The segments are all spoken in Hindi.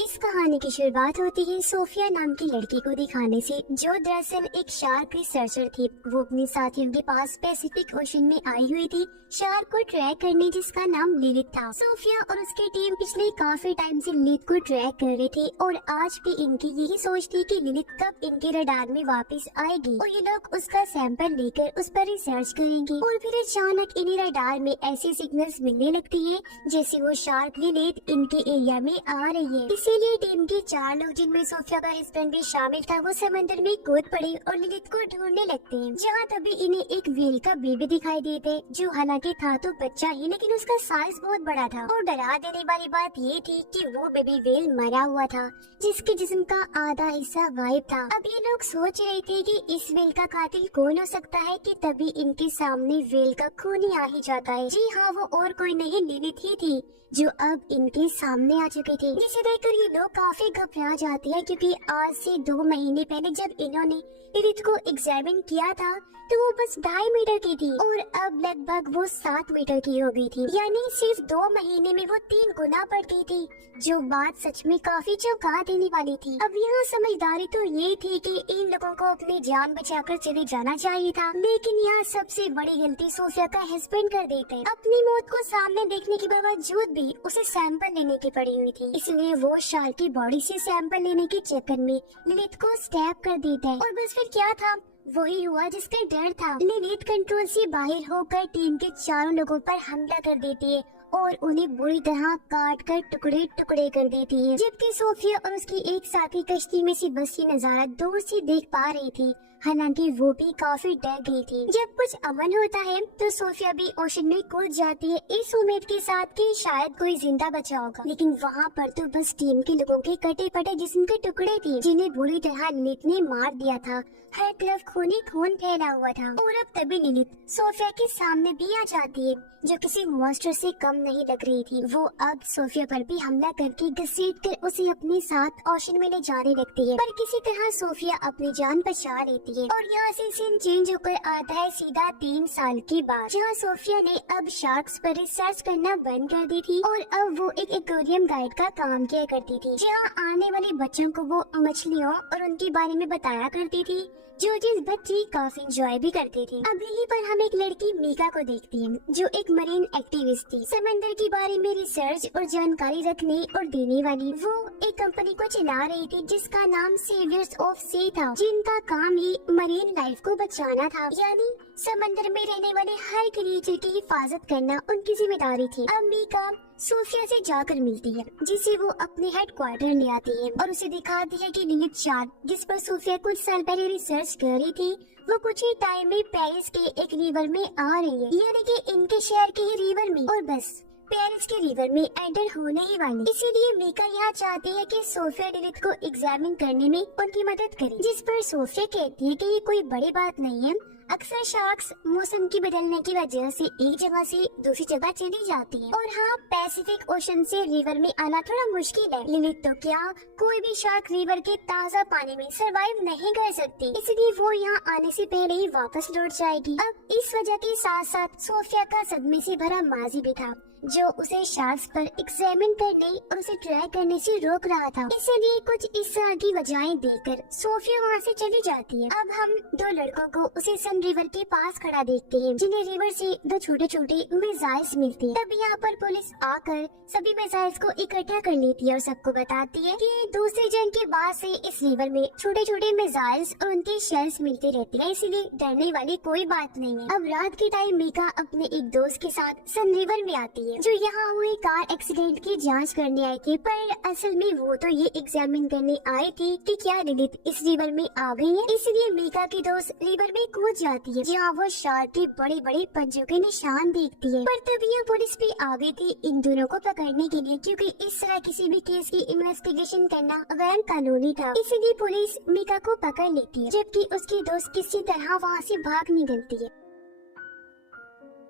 इस कहानी की शुरुआत होती है सोफिया नाम की लड़की को दिखाने से, जो दरअसल एक शार्क रिसर्चर थी। वो अपने साथियों के पास पैसिफिक ओशन में आई हुई थी शार्क को ट्रैक करने, जिसका नाम लिलित था। सोफिया और उसकी टीम पिछले काफी टाइम से लिलित को ट्रैक कर रही थी और आज भी इनकी यही सोच थी कि लिलित कब इनके रडार में वापस आएगी और ये लोग उसका सैंपल लेकर उस पर रिसर्च करेंगे। और फिर अचानक इन्हीं रडार में ऐसी सिग्नल्स मिलने लगती है जैसे वो शार्क लिलित इनके एरिया में आ रही है। इसीलिए टीम के 4 लोग, जिनमें सोफिया का हस्बैंड भी शामिल था, वो समंदर में कूद पड़े और लिलित को ढूंढने लगते हैं। जहाँ तभी इन्हें एक व्हेल का बेबी दिखाई देते, जो हालांकि था तो बच्चा ही, लेकिन उसका साइज बहुत बड़ा था। और डरा देने वाली बात ये थी कि वो बेबी व्हेल मरा हुआ था, जिसके जिस्म का आधा हिस्सा गायब था। अब ये लोग सोच रहे थे कि इस व्हेल का कातिल कौन हो सकता है कि तभी इनके सामने व्हेल का खून ही आ ही जाता है। जी हाँ, वो और कोई नहीं लिलित ही थी, जो अब इनके सामने आ चुकी थी। जिसे देखकर ये लोग काफी घबरा जाते हैं, क्योंकि आज से 2 महीने पहले जब इन्होंने लिलित को एग्जामिन किया था तो वो बस 2.5 मीटर की थी और अब लगभग वो 7 मीटर की हो गई थी। यानी सिर्फ 2 महीने में वो 3 गुना बढ़ गई थी, जो बात सच में काफी चौंका देने वाली थी। अब यहाँ समझदारी तो ये थी कि इन लोगों को अपनी जान बचाकर चले जाना चाहिए था, लेकिन यहाँ सबसे बड़ी गलती सोफिया का हस्बैंड कर देते। अपनी मौत को सामने देखने के बावजूद भी उसे सैंपल लेने की पड़ी हुई थी, इसलिए वो शार्क की बॉडी से सैंपल लेने के चक्कर में लिलित को स्टैब कर देता है। और बस फिर क्या था, वही हुआ जिसका डर था। लिलित कंट्रोल से बाहर होकर टीम के 4 लोगों पर हमला कर देती है और उन्हें बुरी तरह काट कर टुकड़े टुकड़े कर देती है। जबकि सोफिया और उसकी एक साथी कश्ती में से बस ये नजारा दूर से देख पा रही थी, हालांकि वो भी काफी डर गई थी। जब कुछ अमन होता है तो सोफिया भी ओशन में कूद जाती है, इस उम्मीद के साथ कि शायद कोई जिंदा बचा होगा। लेकिन वहाँ पर तो बस टीम के लोगों के कटे पटे जिस्म के टुकड़े थे, जिन्हें बुरी तरह लिलित ने मार दिया था। हर तरफ खून ही खून फैला हुआ था। और अब तभी लिलित सोफिया के सामने भी आ जाती है, जो किसी मॉन्स्टर से कम नहीं लग रही थी। वो अब सोफिया पर भी हमला करके घसीट कर उसे अपने साथ ओशन में ले जाने लगती है, पर किसी तरह सोफिया अपनी जान बचा लेती है। और यहाँ से सीन चेंज होकर आता है सीधा 3 साल के बाद, जहाँ सोफिया ने अब शार्क्स पर रिसर्च करना बंद कर दी थी और अब वो एक एक्वेरियम गाइड का काम किया करती थी, जहाँ आने वाले बच्चों को वो मछलियों और उनके बारे में बताया करती थी, जो जिस बच्चे काफी एंजॉय भी करते थे। अब यहीं पर हम एक लड़की मीका को देखते हैं, जो एक मरीन एक्टिविस्ट थी, समंदर के बारे में रिसर्च और जानकारी रखने और देने वाली। वो एक कंपनी को चला रही थी जिसका नाम सेवियर्स ऑफ सी था, जिनका काम ही मरीन लाइफ को बचाना था, यानी समंदर में रहने वाले हर क्रिएचर की हिफाजत करना उनकी जिम्मेदारी थी। अब मीका सोफिया से जाकर मिलती है, जिसे वो अपने हेडक्वार्टर ले आती है और उसे दिखाती है कि लिलित शार्क, जिस पर सोफिया कुछ साल पहले रिसर्च कर रही थी, वो कुछ ही टाइम में पेरिस के एक रिवर में आ रही है, यानी कि इनके शहर के ही रिवर में, और बस पेरिस के रिवर में एंटर होने ही वाली। इसीलिए मीका यहाँ चाहती है कि सोफिया लिलित को एग्जामिन करने में उनकी मदद करे, जिस पर सोफिया कहती है कि ये कोई बड़ी बात नहीं है। अक्सर शार्क्स मौसम की बदलने की वजह से एक जगह से दूसरी जगह चली जाती हैं। और हाँ, पैसिफिक ओशन से रिवर में आना थोड़ा मुश्किल है। लिलित तो क्या, कोई भी शार्क रिवर के ताज़ा पानी में सरवाइव नहीं कर सकती, इसलिए वो यहाँ आने से पहले ही वापस लौट जाएगी। अब इस वजह के साथ साथ सोफिया का सदमे से भरा माजी भी था, जो उसे शार्क्स पर एग्जामिन करने और उसे ट्राई करने से रोक रहा था। इसीलिए कुछ इस तरह की वजहें देकर सोफिया वहाँ से चली जाती है। अब हम 2 लड़कों को उसे सन रिवर के पास खड़ा देखते हैं, जिन्हें रिवर से 2 छोटे छोटे मिसाइल्स मिलती है। तब यहाँ पर पुलिस आकर सभी मिसाइल्स को इकट्ठा कर लेती है और सबको बताती है कि दूसरी जंग के बाद से इस रिवर में छोटे छोटे मिसाइल्स और उनके शेल्स मिलते रहते हैं, इसीलिए डरने वाली कोई बात नहीं है। अब रात के टाइम मीका अपने एक दोस्त के साथ सन रिवर में आती है, जो यहाँ हुए कार एक्सीडेंट की जांच करने आए थे, पर असल में वो तो ये एग्जामिन करने आए थे कि क्या लिलित इस रिवर में आ गई है। इसलिए मीका की दोस्त रिवर में कूद जाती है, जहाँ वो शार्क के बड़े बड़े पंजों के निशान देखती है। पर तब यहाँ पुलिस भी आ गई थी इन दोनों को पकड़ने के लिए, क्योंकि इस तरह किसी भी केस की इन्वेस्टिगेशन करना गैर कानूनी था। इसलिए पुलिस मीका को पकड़ लेती है, जबकि उसकी दोस्त किसी तरह वहाँ से भाग निकलती है।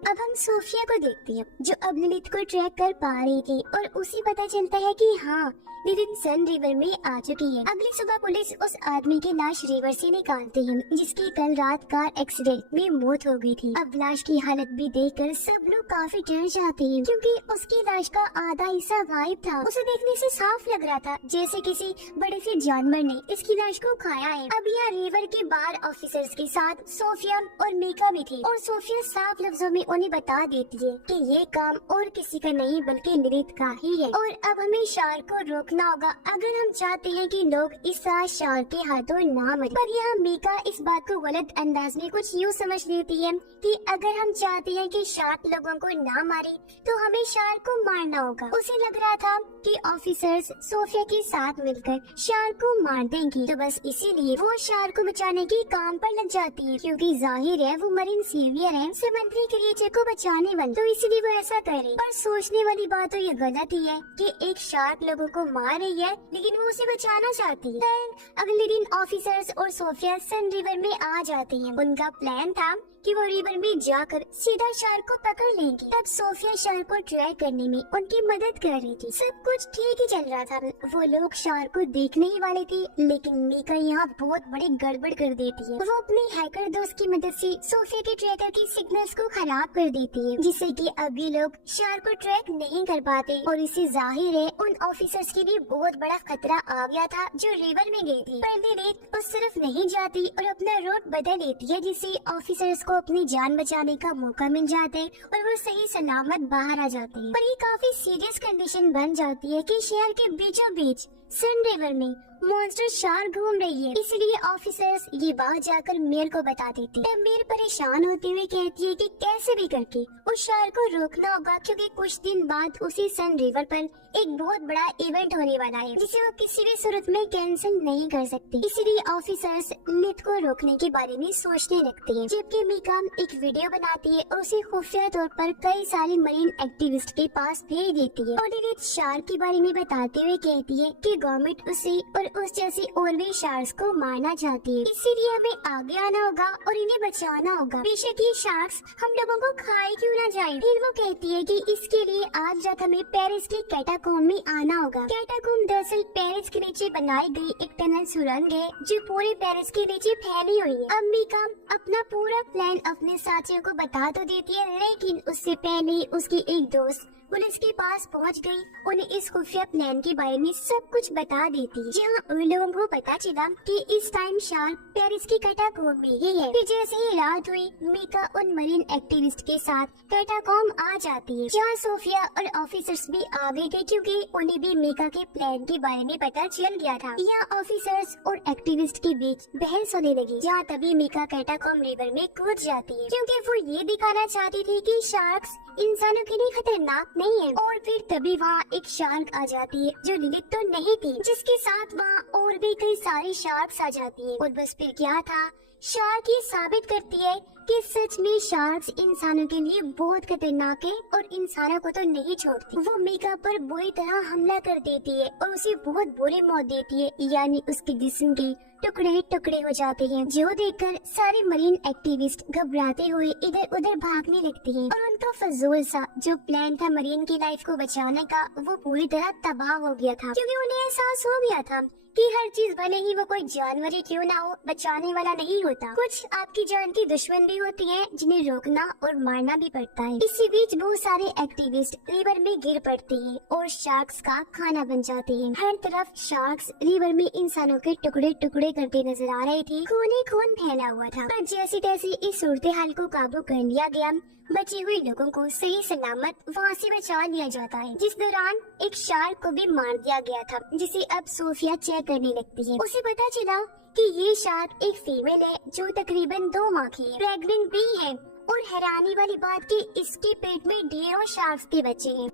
अब हम सोफिया को देखते हैं जो अब लिलित को ट्रैक कर पा रही थी और उसे पता चलता है कि हाँ लिलित सन रिवर में आ चुकी है। अगली सुबह पुलिस उस आदमी की लाश रिवर से निकालती है जिसकी कल रात कार एक्सीडेंट में मौत हो गई थी। अब लाश की हालत भी देखकर सब लोग काफी डर जाते हैं क्योंकि उसकी लाश का आधा हिस्सा गायब था। उसे देखने से साफ लग रहा था जैसे किसी बड़े से जानवर ने इसकी लाश को खाया है। अब यहाँ रिवर के बार ऑफिसर्स के साथ सोफिया और मीका भी थी और सोफिया साफ लफ्जों में उन्हें बता देती है कि ये काम और किसी का नहीं बल्कि लिलित का ही है और अब हमें शार्क को रोकना होगा अगर हम चाहते हैं कि लोग इस तरह शार्क के हाथों ना मरे। पर यहाँ मीका इस बात को गलत अंदाज में कुछ यूँ समझ लेती है कि अगर हम चाहते हैं कि शार्क लोगों को ना मारे तो हमें शार्क को मारना होगा। उसे लग रहा था कि ऑफिसर्स सोफिया के साथ मिलकर शार्क को मार देंगे तो बस इसीलिए वो शार्क को बचाने के काम पर लग जाती है क्योंकि जाहिर है वो मरीन सेवियर है, समुद्री क्रिएचर को बचाने वाली, तो इसीलिए वो ऐसा करे। पर सोचने वाली बात तो ये गलत ही है कि एक शार्क लोगों को मार रही है लेकिन वो उसे बचाना चाहती है। अगले दिन ऑफिसर्स और सोफिया सन रिवर में आ जाते हैं। उनका प्लान था कि वो रिवर में जाकर सीधा शार्क को पकड़ लेंगे। तब सोफिया शार्क को ट्रैक करने में उनकी मदद कर रही थी। सब कुछ ठीक ही चल रहा था। वो लोग शार्क को देखने ही वाले थे लेकिन मीका यहाँ बहुत बड़ी गड़बड़ कर देती है। वो अपने हैकर दोस्त की मदद से सोफिया के ट्रैकर की सिग्नल्स को खराब कर देती है जिससे कि अब ये लोग शार्क को ट्रैक नहीं कर पाते और इससे जाहिर है उन ऑफिसर्स के लिए बहुत बड़ा खतरा आ गया था जो रिवर में गई थी। पर लिलित उस तरफ नहीं जाती और अपना रूट बदल लेती है जिससे ऑफिसर्स को अपनी जान बचाने का मौका मिल जाता है और वो सही सलामत बाहर आ जाते हैं। पर ये काफी सीरियस कंडीशन बन जाती है कि शहर के बीचों बीच सन रिवर में मॉन्स्टर शार्क घूम रही है, इसलिए ऑफिसर्स ये बात जाकर मेयर को बता देती है। मेयर परेशान होते हुए कहती है कि कैसे भी करके उस शार्क को रोकना होगा क्योंकि कुछ दिन बाद उसी सन रिवर पर एक बहुत बड़ा इवेंट होने वाला है जिसे वो किसी भी सूरत में कैंसिल नहीं कर सकती। इसीलिए ऑफिसर्स लिलित को रोकने के बारे में सोचने लगते हैं जबकि मीका एक वीडियो बनाती है और उसे खुफिया तौर पर कई सारे मरीन एक्टिविस्ट के पास भेज देती है और लिलित शार्क के बारे में बताते हुए कहती है कि गवर्नमेंट उसे और उस जैसे और भी शार्क्स को मारना चाहती है, इसीलिए हमें आगे आना होगा और इन्हें बचाना होगा। बेशक ये शार्क्स हम लोगों को खाए क्यों ना जाए। फिर वो कहती है कि इसके लिए आज रात हमें पेरिस के कैटाकोम में आना होगा। कैटाकोम दरअसल पेरिस के नीचे बनाई गई एक टनल सुरंग है जो पूरे पेरिस के नीचे फैली हुई है। अब मीका अपना पूरा प्लान अपने साथियों को बता तो देती है लेकिन उससे पहले उसकी एक दोस्त पुलिस के पास पहुंच गई, उन्हें इस खुफिया प्लान के बारे में सब कुछ बता देती है। जहाँ उन लोगों को पता चला कि इस टाइम शार्क पेरिस की कैटाकोम में ही है। फिर जैसे ही रात हुई मीका उन मरीन एक्टिविस्ट के साथ कैटाकोम आ जाती है जहाँ सोफिया और ऑफिसर्स भी आ गए थे क्योंकि उन्हें भी मीका के प्लान के बारे में पता चल गया था। यहाँ ऑफिसर्स और एक्टिविस्ट के बीच बहस होने लगी जहाँ तभी मीका कैटाकोम रिवर में कूद जाती है क्योंकि वो ये दिखाना चाहती थी कि शार्क्स इंसानों के लिए खतरनाक नहीं है। और फिर तभी वहाँ एक शार्क आ जाती है जो लिलित तो नहीं थी, जिसके साथ वहाँ और भी कई सारी शार्क्स आ जाती है। और बस फिर क्या था, शार्क ये साबित करती है कि सच में शार्क्स इंसानों के लिए बहुत खतरनाक है और इंसानों को तो नहीं छोड़ती। वो मीका पर बुरी तरह हमला कर देती है और उसे बहुत बुरी मौत देती है, यानी उसके जिस्म के टुकड़े टुकड़े हो जाते हैं जो देखकर सारे मरीन एक्टिविस्ट घबराते हुए इधर उधर भागने लगते हैं और उनका फजूल सा जो प्लान था मरीन की लाइफ को बचाने का वो पूरी तरह तबाह हो गया था क्योंकि उन्हें एहसास हो गया था कि हर चीज भले ही वो कोई जानवर ही क्यों ना हो बचाने वाला नहीं होता। कुछ आपकी जान की दुश्मन भी होती हैं जिन्हें रोकना और मारना भी पड़ता है। इसी बीच बहुत सारे एक्टिविस्ट रिवर में गिर पड़ते हैं और शार्क्स का खाना बन जाते हैं। हर तरफ शार्क्स रिवर में इंसानों के टुकड़े टुकड़े करते नजर आ रहे थे। खून ही खून फैला हुआ था पर जैसे तैसे इस सूरत हाल को काबू कर लिया गया। बचे हुए लोगों को सही सलामत वहाँ से बचा लिया जाता है, जिस दौरान एक शार्क को भी मार दिया गया था जिसे अब सोफिया चेक करने लगती है। उसे पता चला कि ये शार्क एक फीमेल है जो तकरीबन 2 माह की है, प्रेग्नेंट भी है और हैरानी वाली बात कि इसके पेट में ढेरों शार्क्स के बच्चे हैं।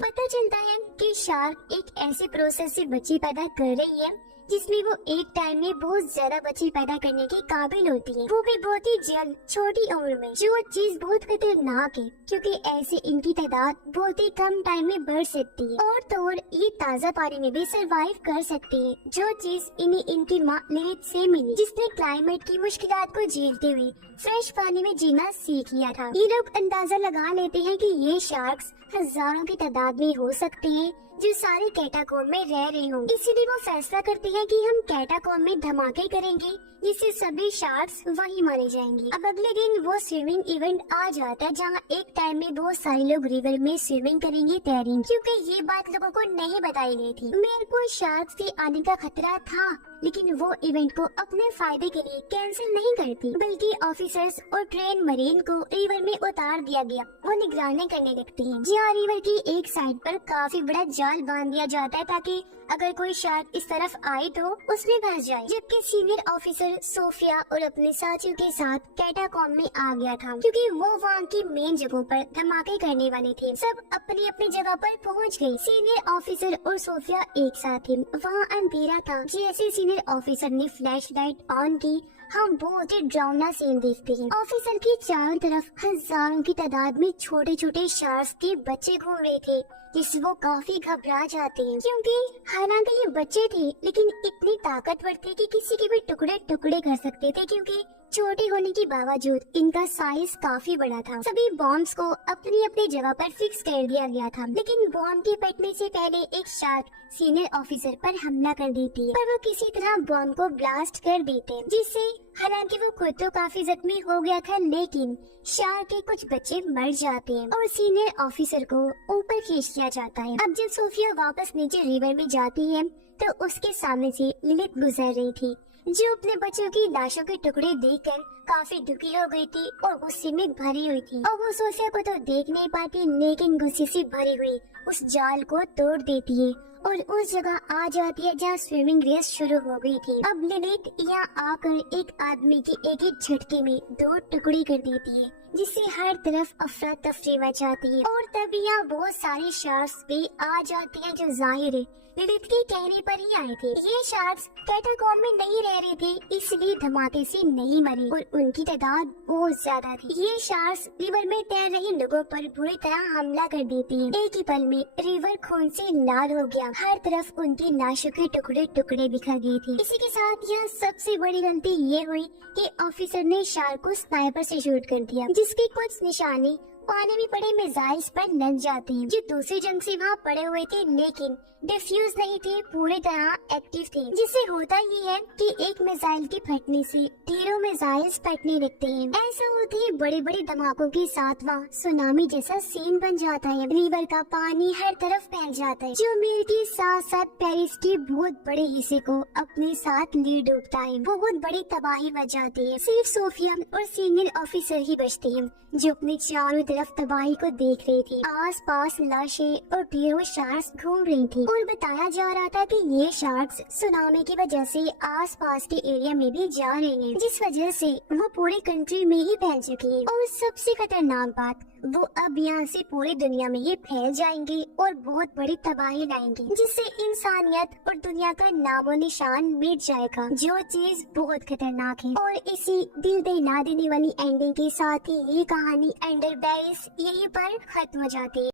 पता चलता है कि शार्क एक ऐसे प्रोसेस से बच्चे पैदा कर रही है जिसमें वो एक टाइम में बहुत ज्यादा बच्चे पैदा करने के काबिल होती है, वो भी बहुत ही जल्द छोटी उम्र में, जो चीज बहुत खतरनाक है क्योंकि ऐसे इनकी तादाद बहुत ही कम टाइम में बढ़ सकती है। और तो और ये ताज़ा पानी में भी सरवाइव कर सकती है, जो चीज इन्हें इनकी माँ लिलिथ से मिली, जिसने क्लाइमेट की मुश्किलात को झेलते हुए फ्रेश पानी में जीना सीख लिया था। ये लोग अंदाजा लगा लेते हैं कि ये शार्क्स हजारों की तादाद में हो सकते हैं जो सारे कैटाकॉम्ब में रह रहे हों। इसीलिए वो फैसला करते हैं कि हम कैटाकॉम्ब में धमाके करेंगे जिससे सभी शार्क्स वहीं मारे जाएंगे। अब अगले दिन वो स्विमिंग इवेंट आ जाता है जहाँ एक टाइम में बहुत सारे लोग रिवर में स्विमिंग करेंगे, तैरेंगे, क्योंकि ये बात लोगों को नहीं बताई गई थी। मेरे को शार्क्स के आने का खतरा था, लेकिन वो इवेंट को अपने फायदे के लिए कैंसिल नहीं करती, बल्कि ऑफिसर्स और ट्रेन मरीन को रिवर में उतार दिया गया। वो निगरानी करने लगते हैं, जहाँ रिवर की एक साइड पर काफी बड़ा जाल बांध दिया जाता है ताकि अगर कोई शार्क इस तरफ आए तो उसमें फंस जाए। जबकि सीनियर ऑफिसर सोफिया और अपने साथियों के साथ कैटाकॉम्ब में आ गया था, क्योंकि वो वहाँ की मेन जगहों पर धमाके करने वाले थे। सब अपनी अपनी जगह पर पहुँच गए। सीनियर ऑफिसर और सोफिया एक साथ थे। वहाँ अंधेरा था। जैसे सीनियर ऑफिसर ने फ्लैश लाइट ऑन की, हम बहुत ही डरावना सीन देखते हैं। ऑफिसर की चारों तरफ हजारों की तादाद में छोटे छोटे शार्क्स के बच्चे घूम रहे थे, जिससे वो काफी घबरा जाते हैं, क्योंकि हालांकि ये बच्चे थे लेकिन इतनी ताकतवर थे कि किसी के भी टुकड़े टुकड़े कर सकते थे, क्योंकि छोटे होने के बावजूद इनका साइज काफी बड़ा था। सभी बॉम्ब्स को अपनी अपनी जगह पर फिक्स कर दिया गया था, लेकिन बॉम्ब के फटने से पहले एक शार्क सीनियर ऑफिसर पर हमला कर देती है, पर वो किसी तरह बॉम्ब को ब्लास्ट कर देते हैं, जिससे हालांकि वो खुद तो काफी जख्मी हो गया था, लेकिन शार्क के कुछ बच्चे मर जाते हैं और सीनियर ऑफिसर को ऊपर खींच लिया जाता है। अब जब सोफिया वापस नीचे रिवर में जाती है तो उसके सामने से लिलिथ गुजर रही थी, जो अपने बच्चों की लाशों के टुकड़े देखकर काफी दुखी हो गई थी और गुस्से में भरी हुई थी। और वो सोफिया को तो देख नहीं पाती, लेकिन गुस्से से भरी हुई उस जाल को तोड़ देती है और उस जगह आ जाती है जहाँ स्विमिंग रेस शुरू हो गई थी। अब लिलिथ यहाँ आकर एक आदमी की एक ही झटके में 2 टुकड़ी कर देती है, जिससे हर तरफ अफरा तफरी मच जाती है। और तब यहाँ बहुत सारे शार्क्स भी आ जाते हैं, जो जाहिर है लिलिथ के कहने पर ही आए थे। ये शार्क्स कैटाकॉम्ब में नहीं रह रहे थे, इसलिए धमाके से नहीं मरे और उनकी तादाद बहुत ज्यादा थी। ये शार्क्स रिवर में तैर रहे लोगों पर बुरी तरह हमला कर देती हैं। एक ही पल में रिवर खून से लाल हो गया, हर तरफ उनकी लाशों के टुकड़े टुकड़े बिखर गए थे। इसी के साथ यहाँ सबसे बड़ी गलती ये हुई कि ऑफिसर ने शार्क को स्नाइपर से शूट कर दिया, जिसके कुछ निशाने पानी में पड़े मिसाइल्स पर लग जाते हैं, जो दूसरी जंग से वहाँ पड़े हुए थे, लेकिन डिफ्यूज नहीं थे, पूरी तरह एक्टिव थे। जिससे होता ये है कि एक मिसाइल के फटने से ढेरों मिसाइल्स फटने लगते हैं। ऐसा होते ही बड़े बड़े धमाकों के साथ वहाँ सुनामी जैसा सीन बन जाता है। रिवर का पानी हर तरफ फैल जाता है, जो मिल के साथ साथ पेरिस के बहुत बड़े हिस्से को अपने साथ ले डूबता है। बहुत बड़ी तबाही मच जाती है। सिर्फ सोफिया और सीनियर ऑफिसर ही बचते हैं, जो अपने चारों तरफ तबाही को देख रही थी। आस पास लाशें और ढेरों शार्क्स घूम रही थी और बताया जा रहा था कि ये शार्क्स सुनामी की वजह से आस पास के एरिया में भी जा रहे हैं, जिस वजह से वो पूरी कंट्री में ही फैल चुकी है। और सबसे खतरनाक बात, वो अब यहाँ से पूरी दुनिया में ये फैल जाएंगे और बहुत बड़ी तबाही लाएंगे, जिससे इंसानियत और दुनिया का नामो निशान मिट जाएगा, जो चीज बहुत खतरनाक है। और इसी दिल दहला देने वाली एंडिंग के साथ ही ये कहानी अंडर पेरिस यहीं पर खत्म हो जाती है।